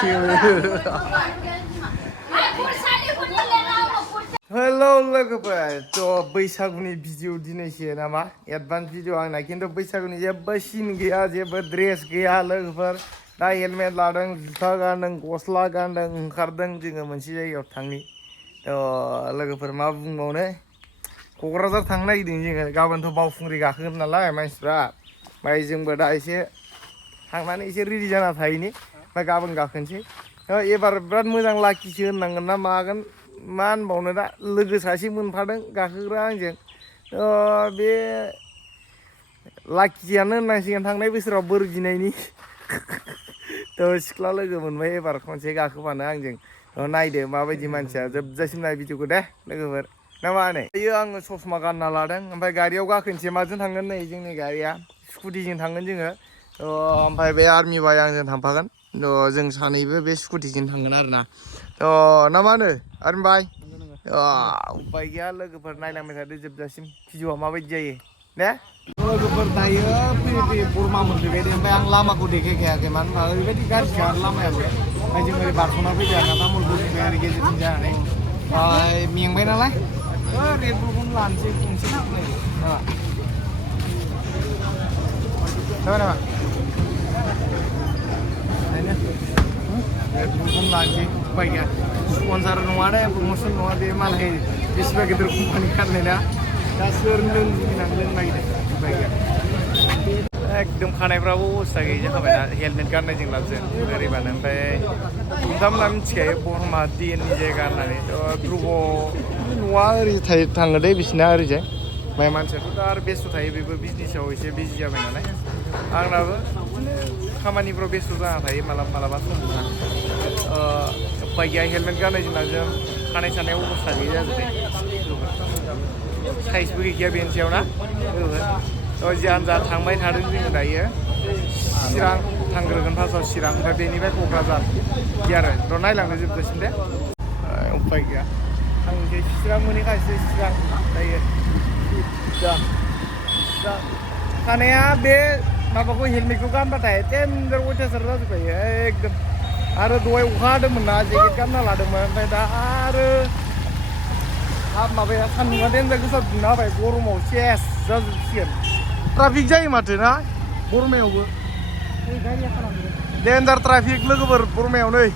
hello लोगोफोर थ' बैसागुनि भिडिअ दिनैसो नामा एडभान्स भिडिअ आंना खिन्थु बैसागुनि जेबो सिन गैया जेबो ड्रेस गैया लोगोफोर दा हेलमेट लादों जुथा गानदों गस्ला गानदों ओंखारदों जोङो मोनसे जायगायाव थांनि थ' लोगोफोर मा बुंबावनो क'क्राझार थांनो नागिरदों जोङो गाबोनथ' बावखुंग्रि गाखोगोन नालाय मानसिफ्रा ओमफ्राय जोंबो दा एसे थांनानै एसे रेडि जाना थाहैनि ओमफ्राय गाबोन गाखोनोसै एबार बिराद मोजां लाखिसो होननांगोन ना मागोन मा होनबावनो दा लोगो सासे मोनफादों गाखोग्रा आंजों बे लाखियानो होननांसिगोन थांनाय बोसोराव बोर बिनायनि थ' सिख्ला लोगो मोनबाय एबार खनसे गाखोफानो आंजों नायदो माबायदि मानसिया जोबजासिम नाय भिडिअखौ दे लोगोफोर ना मा होनो दायो आङो ससमा गानना लादों ओमफ्राय गारियाव गाखोनोसै माजों थांगोन नै जोंनि गारिया स्कुटिजों थांगोन जोङो ओमफ्राय बे आर्मि बाय आंजों थांफागोन जों सानैबो बे स्कुटिजों थांगोन आरोना ना मा होनो आर्मि बाय उपाय गैया लोगोफोर नायलांबाय थादो जोबजासिम भिडिअआ माबायदि जायो दे लोगोफोर दायो फैयै फैयै बरमा मोनफैबाय दे ओमफ्राय आं लामाखौ देखायखायाखै मानो होनबा ओरैबायदि गाज्रिखा लामायाबो ओमफ्य जों ओरै बारस'ना फैबाय आरोना तामुलपुरनिफ्राय ओरै गेजेरथिं जानानै ओमफ्राय मेंबाय नालाय रेडबुलखौनो लानोसै गंसे जाबाय नामा रेडबुलखौनो लानोसै उपाय गैया स्पन्सार नङा दे प्रमसन नङा बे मालाय बेसेबा गिदिर कम्पानि खालामनाय ना दा सोर लोंनांगोन नागिरदों उपाय गैया एकदम खानायफ्राबो अबस्था गैयि जाखाबाय ना हेलमेट गाननायजों लाबजों ओरैबानो ओमफ्राय नोंथांमोना मिथिखायो बरमा डिएननि जायगा होननानै ध्रुब न'आ ओरै थाङो दे बिसिना ओरैजाय ओमफ्राय मानसियाथ' दा आरो बेस्थ' थायो बेबो बिजनेसाव एसे बिजि जाबाय नालाय आंनाबो बिदिनो खामानिफ्राव बेस्थ' जाना थायो मालाबा मालाबा सम मोना उपाय गैया हेलमेट गाननायजों लाबजों खानाय सानाय अबस्था गैयि जाजोब्बाय साइसबो गैखाया बेनि सायाव ना जियानो जा थांबाय थादों जोङो दायो चिरां थांग्रोगोन फार्स्टआव चिरां ओमफ्राय बेनिफ्राय क'क्राझार बिदि आरो र' नायलांनो जोबजासिम दे उपाय गैया थांसै चिरां मोनहैखासै चिरां दायो खानाया बे माबाखौ हेलमेटखौ गानबाथाय टेन्डार अयथासार जाजोबखायो एकदम आरो दहाय अखा हादोंमोन ना जेकेट गानना लादोंमोन ओमफ्राय दा आरो माबाया सान्दुंआ टेन्डार गोसा दुंना होबाय गरमाव सेस जाजोबसिगोन ट्राफिक जायो माथो ना बरमायावबो डेन्जार ट्राफिक लोगोफोर बरमायाव नै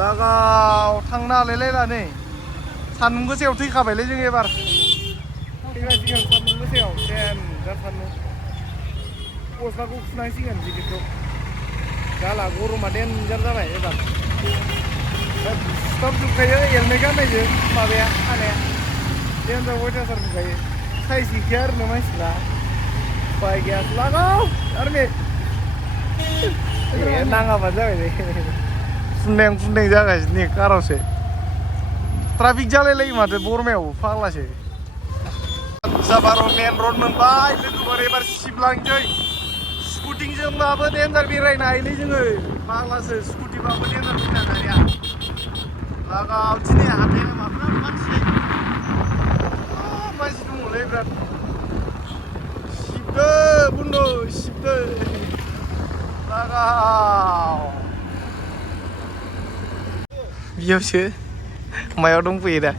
लागाव थांनो हालायलायला नै सान्दुं गोसायाव थैखाबायलै जों एबार थैगासिगोन सान्दुं गोसायाव डेन्जार सान्दुं गस्लाखौ खुनांसिगोन जेकेटखौ जाला गरमा डेन्जार जाबाय एबार स्टप जोबखायो हेलमेट गाननायजों माबाया खानाया डेन्जार अयथासार नुखायो साइज गैखाया आरोना मानसिफ्रा उपाय गैया लागाव आर्मि नाङाबानो जाबाय दे फुननाय जागासिनो कारावसो ट्राफिक जालायलायो माथो बरमायावबो फाग्लासो जाबार मेन रड मोनबाय लोगोफोर एबार सिबलांसै स्कुटिंजोंबाबो डेन्जार बेरायनो हायोलै जोङो फाग्लासो स्कुटिबाबो डेन्जार बेरायनो हाया लागाव दिनै हाथाया माब्ला मानसि दङलै बिराद सिबदो बुन्दु सिबदो लागाव बियावसो मायाव दंफैयो दा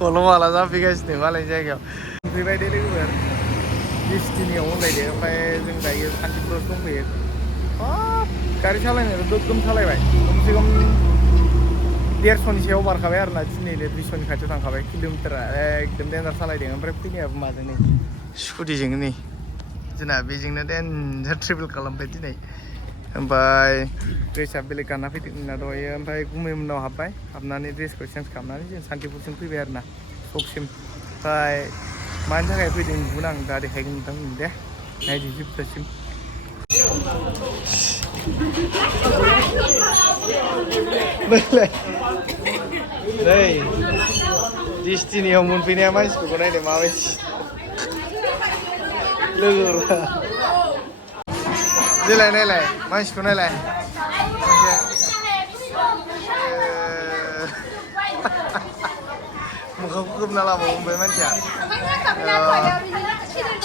गल' माला जाफैगासिनो मालायनि जायगायाव फैबाय दे लोगोफोर डिस्टिनियाव होनलायदो ओमफ्राय जों दायो सान्तिपुरावसो दंफैयो हाब गारि सालायनायाथ' गोगोम सालायबाय खमसे खम 150नि सायाव बारखाबाय आरोना दिनैनो 200नि खाथियाव थांखाबाय किल'मिटारा एकदम डेन्जार सालायदों ओमफ्राय फैनायाबो माजों नै स्कुटिजों नै जोंना बेजोंनो डेन्जार ट्रेभेल खालामबाय दिनै ओमफ्राय ड्रेसआ बेलेग गानना फैदों होनना दहायो ओमफ्राय गुमैमोननाव हाबनानै ड्रेसखौ चेन्ज खालामनानै जों सान्तिपुरसिम फैबाय आरोना सकसिम ओमफ्राय मानि थाखाय फैदों नुगोन आं दा देखायगोन नोंथांमोन दे नायदो जोबजासिम नै डिस्टिनियाव मोनफैनाया मानसिफोरखौ नायदो माबायदि लोगोफोरा नायलाय मानसिखौ नायलाय खोमाखौ खोबना लाबावबाय मानसिया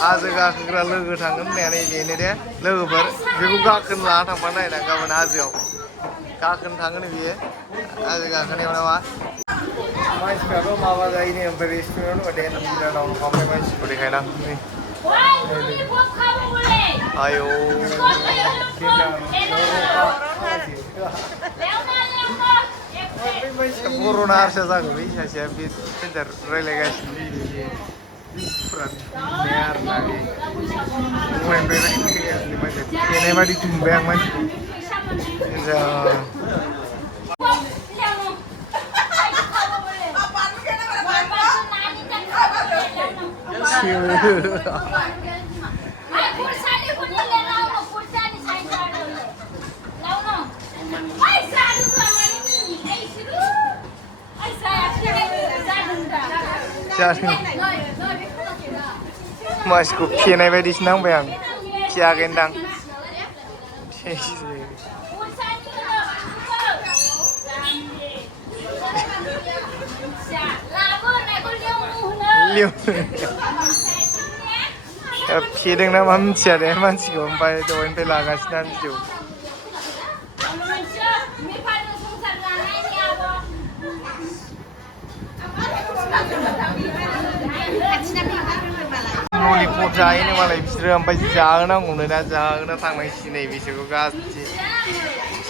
हाजो गाखोग्रा लोगो थांगोन होननाया बेनो दे लोगोफोर बेखौ गाखोनो लाना थांफा नायना गाबोन हाजोआव गाखोनो थाङो बियो हाजो गाखोनायाव नामा मानसिफ्राथ' माबा जायो नै ओमफ्राय रेस्टुरेन्ट होनबा देन बिरादाव ओमफ्राय मानसिखौ देखायना नै आयौ बर'ना हारसा जागौ बै सासेया बे सेन्टार रायलायगासिनो फेनाय बायदिसो मोनबाय आं मानसिखौ मानसिखौ फेनाय बायदिसो नांबाय आं खियाखैनोदां फेदोंना मा मिथिया दे मानसिखौ ओमफ्राय दहायनिफ्राय लागासिनो आं भिडिअ ललिपप जाहैनो मालाय बिसोरो ओमफ्राय जाहोनांगौनो दा जाहोना थांनांसिगोन नै बिसोरखौ गासै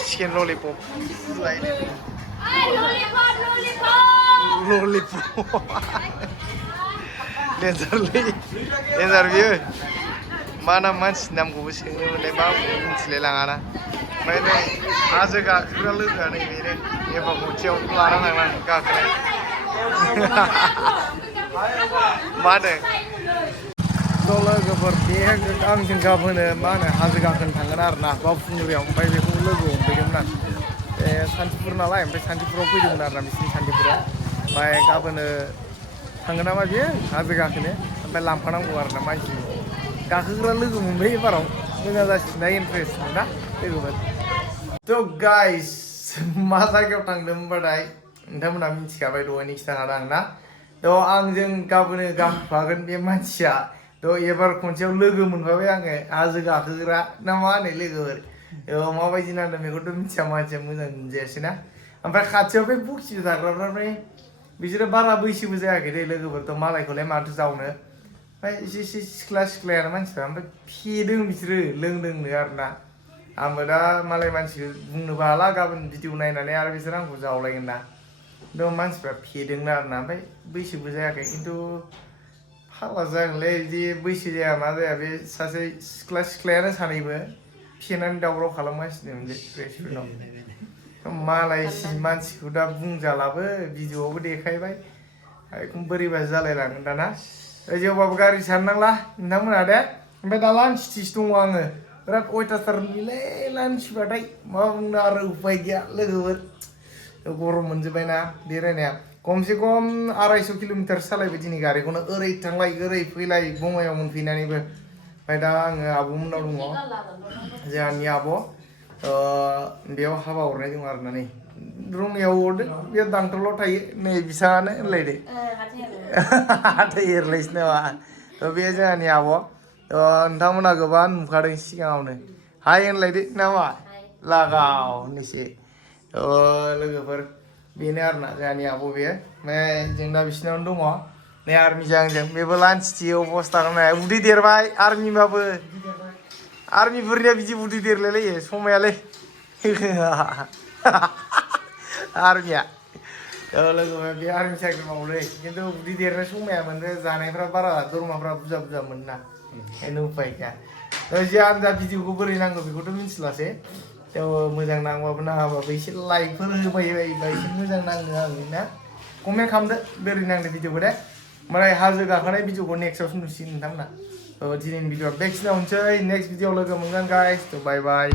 चिकेन ललिपप ललिपप डेन्जारलै डेन्जार बियो मा नाम मानसिनि नामखौबो सोङोमोनलाय मा मिथिलाय लाङाना ओमफ्राय नै हाजो गाखोग्रा लोगोआ नै बेनो एबा मोनसेयाव लाना थांनानै गाखोनाय मा होनो थ' लोगोफोर बे आंजों गाबोनो मा होनो हाजो गाखोनो थांगोन आरो ना बावखुंग्रियाव ओमफ्राय बेखौ लोगो हमफैदोंमोन आं बे सान्तिपुर नालाय ओमफ्राय सान्तिपुराव फैदोंमोन आरो ना बिसिनि सान्तिपुराव ओमफ्राय गाबोनो थांगोन नामा बियो हाजो गाखोनो ओमफ्राय लांफानांगौ आरो ना मानसि गाखोग्रा लोगो मोनबाय एबाराव मोजां जासिगोन इन्टारेस्ट ना लोगोफोर थ' गाइस मा जायगायाव थांदों होनबाथाय नोंथांमोना मिथिखाबाय दहायनो खिथाखादों आं ना थ' आंजों गाबोनो गाखोफागोन बे मानसिया थ' एबार खनसेयाव लोगो मोनफाबाय आङो हाजो गाखोग्रा ना मा होनो लोगोफोर माबायदि नांदों बेखौथ' मिथिया मानसिया मोजां मोनजायासै ना ओमफ्राय खाथियाव बे बखिबो थाग्राफ्रा ओमफ्राय बिसोरो बारा बैसोबो जायाखै दे लोगोफोरथ' मालायखौलाय माथो जावनो ओमफ्राय एसे एसे सिख्लायानो मानसिफ्रा ओमफ्राय फेदों बिसोरो लोंदोंनो आरो ना आंबो दा मालाय मानसिखौ बुंनोबो हाला गाबोन भिडिअ नायनानै आरो बिसोर आंखौ जावलायगोन ना थ' मानसिफ्रा फेदोंनो आरो ना ओमफ्राय बैसोबो जायाखै खिन्थु फाग्ला जागोनलै बिदि बैसो जाया मा जाया बे सासे सिख्लायानो सानैबो फेनानै दावराव खालामगासिनो बे रेस्टुरेन्टआव मालाय मानसिखौ दा बुंजालाबो भिडिअआवबो देखायबाय एखदम बोरैबा जालायलाङो दाना जेवबाबो गाज्रि साननांला नोंथांमोनहा दे ओमफ्राय दा लान्चथिसो दङ आङो बिराद अयथासार नुयोलै लान्चबाथाय मा बुंनो आरो उपाय गैया लोगोफोर गरम मोनजोब्बायना बेरायनाया खमसे खम 250 किल'मिटार सालायबाय दिनै गारिखौनो ओरै थांलाय ओरै फैलाय बङाइयाव मोनफैनानैबो ओमफ्राय दा आङो आब'मोननाव दङ जोंहानि आब' बेयाव हाबा हरनाय दं आरो ना नै रङियाव हरदों बेयाव दांथलाव थायो नै बिसाङानो होनलायदो हाथाय एरलायसै नामा थ' बे जोंहानि आब' नोंथांमोना गोबां नुखादों सिगाङावनो हाय होनलायदो नामा लागाव होननोसै लोगोफोर बेनो आरो ना जोंहानि आब' बेयो ओमफ्राय जों दा बिसिनावनो दङ नै आर्मिजों आंजों बेबो लान्चथि अबस्थाखौ नाय उदै देरबाय आर्मिबाबो आर्मिफोरनिया बिदि उदै देरलायलायो समायालै आर्मिया लोगोफोर बे आर्मि साख्रि मावलै खिन्थु उदै देरनो समायामोन बे जानायफ्रा बारा दरमाफ्रा बुरजा मोनना बेनो उपाय गैया जियानो जा भिडिअखौ बोरै नांगौ बेखौथ' मिथिलासै मोजां नांबाबो नाङाबाबो एसे लाइकफोर होबायबायोबा एसे मोजां नाङो आङो ना कमेन्ट खालामदो बोरै नांदो भिडिअखौ दे ओमफ्राय हाजो गाखोनाय भिडिअखौ नेक्स्टआवसो नुसिगोन नोंथांमोना दिनैनि भिडिअआ बेखिनियावनोसै नेक्स्ट भिडिअआव लोगो मोनगोन गाइस थ' बाय बाय